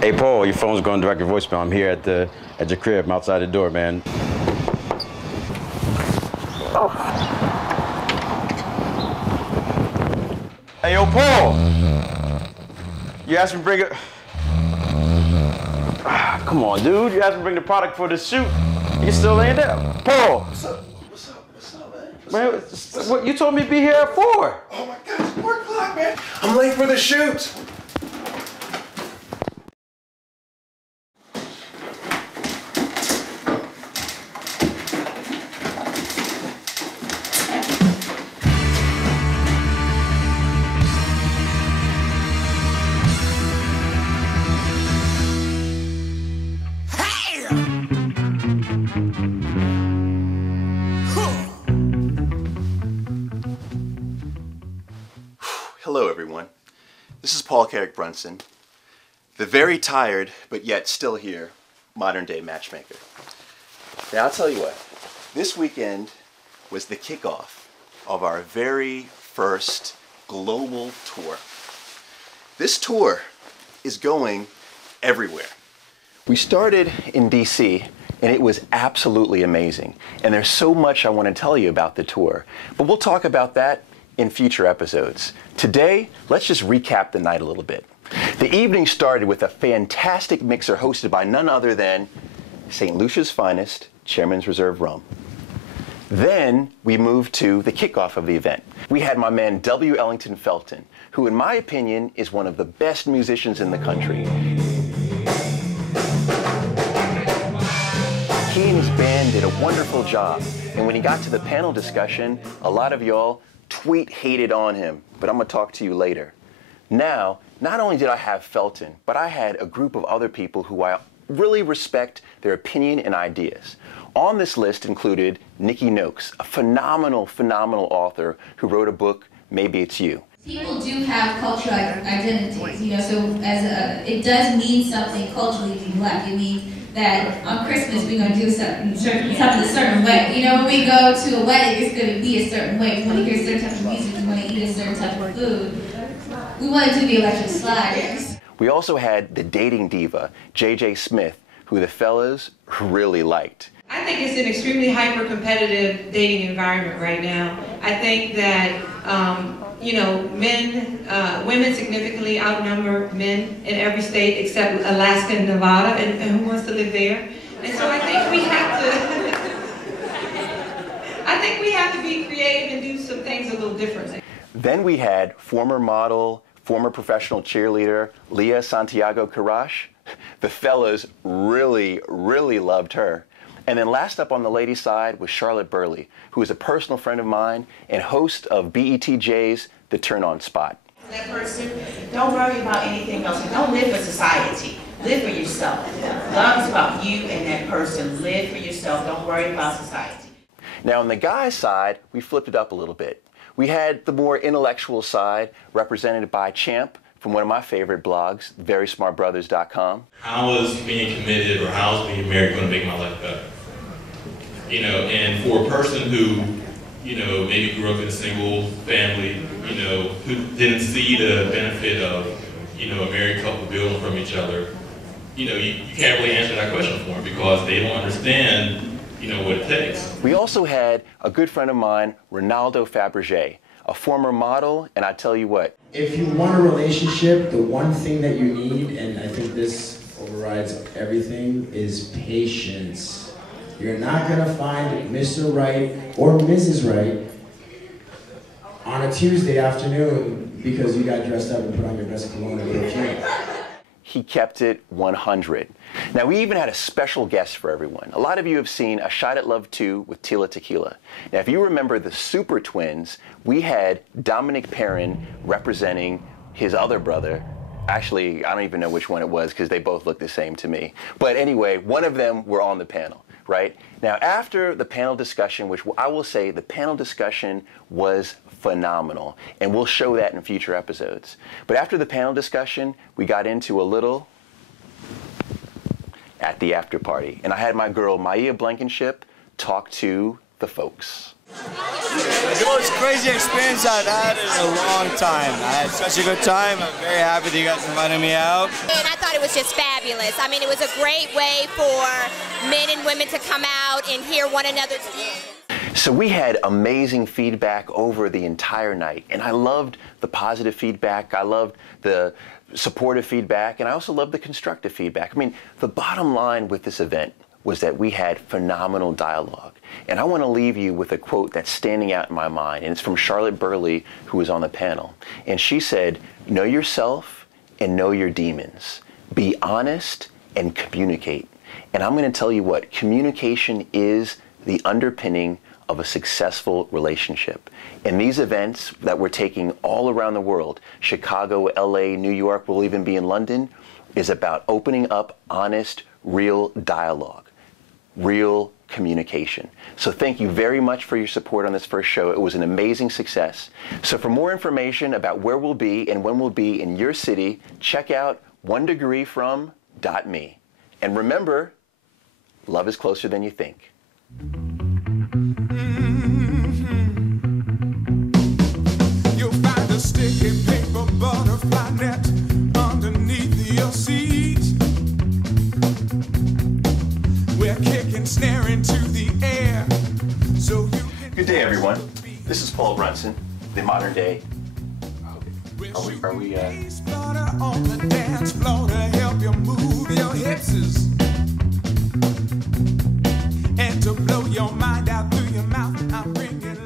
Hey Paul, your phone's going direct to voicemail. I'm here at your crib. I'm outside the door, man. Oh. Hey, yo, Paul. You asked me to bring it. Come on, dude. You asked me to bring the product for the shoot. You still laying down. Paul. What's up? What's up? What's up, man? Man, what, you told me to be here at 4. Oh my God, it's 4 o'clock, man. I'm late for the shoot. Hello everyone, this is Paul Carrick Brunson, the very tired but yet still here Modern Day Matchmaker. Now I'll tell you what, this weekend was the kickoff of our very first global tour. This tour is going everywhere. We started in DC and it was absolutely amazing, and there's so much I want to tell you about the tour, but we'll talk about that in future episodes. Today, let's just recap the night a little bit. The evening started with a fantastic mixer hosted by none other than St. Lucia's finest, Chairman's Reserve Rum. Then we moved to the kickoff of the event. We had my man W. Ellington Felton, who in my opinion is one of the best musicians in the country. He and his band did a wonderful job, and when he got to the panel discussion, a lot of y'all tweet hated on him, but I'm going to talk to you later. Now, not only did I have Felton, but I had a group of other people who I really respect their opinion and ideas. On this list included Nikki Noakes, a phenomenal author who wrote a book, Maybe It's You. People do have cultural identities, you know, so it does mean something culturally to be black. It means that on Christmas we're going to do something a certain way. You know, when we go to a wedding, it's going to be a certain way. We want to hear a certain type of music, we want to eat a certain type of food. We want to do the electric slide. We also had the dating diva, J.J. Smith, who the fellas really liked. I think it's an extremely hyper-competitive dating environment right now. I think that, you know, women significantly outnumber men in every state except Alaska and Nevada, and who wants to live there? And so I think we have to be creative and do some things a little differently. Then we had former model, former professional cheerleader, Leah Santiago Karash. The fellas really loved her. And then last up on the ladies' side was Charlotte Burley, who is a personal friend of mine and host of BETJ's The Turn On Spot. That person, don't worry about anything else. Don't live for society. Live for yourself. Love is about you and that person. Live for yourself. Don't worry about society. Now on the guys' side, we flipped it up a little bit. We had the more intellectual side represented by Champ from one of my favorite blogs, verysmartbrothers.com. How is being committed or how is being married going to make my life better? You know, and for a person who, you know, maybe grew up in a single family, you know, who didn't see the benefit of, you know, a married couple building from each other, you know, you can't really answer that question for them because they don't understand, you know, what it takes. We also had a good friend of mine, Ronaldo Fabergé, a former model, and I tell you what. If you want a relationship, the one thing that you need, and I think this overrides everything, is patience. You're not gonna find Mr. Right or Mrs. Right on a Tuesday afternoon because you got dressed up and put on your best cologne and perfume. He kept it 100. Now, we even had a special guest for everyone. A lot of you have seen A Shot at Love 2 with Tila Tequila. Now, if you remember the Super Twins, we had Dominic Perrin representing his other brother. Actually, I don't even know which one it was because they both look the same to me. But anyway, one of them were on the panel, right? Now, after the panel discussion, which I will say the panel discussion was phenomenal, and we'll show that in future episodes. But after the panel discussion, we got into a little at the after party, and I had my girl Maia Blankenship talk to the folks. The most crazy experience I've had in a long time. I had such a good time. I'm very happy that you guys invited me out. And I thought it was just fabulous. I mean, it was a great way for men and women to come out and hear one another's views. So we had amazing feedback over the entire night, and I loved the positive feedback. I loved the supportive feedback, and I also loved the constructive feedback. I mean, the bottom line with this event was that we had phenomenal dialogue. And I want to leave you with a quote that's standing out in my mind, and it's from Charlotte Burley, who was on the panel. And she said, "Know yourself and know your demons. Be honest and communicate." And I'm going to tell you what, communication is the underpinning of a successful relationship. And these events that we're taking all around the world, Chicago, LA, New York, we'll even be in London, is about opening up honest, real dialogue, real communication. So thank you very much for your support on this first show. It was an amazing success. So for more information about where we'll be and when we'll be in your city, check out OneDegreeFromMe. And remember, love is closer than you think. You'll find a sticky paper butterfly net underneath your seat. We're kicking, snaring to the air. So you can. Good day, everyone. This is Paul Brunson, the Modern Day. Are we on the dance floor to help you move your hips and to blow your mind out through your mouth. I'm bringing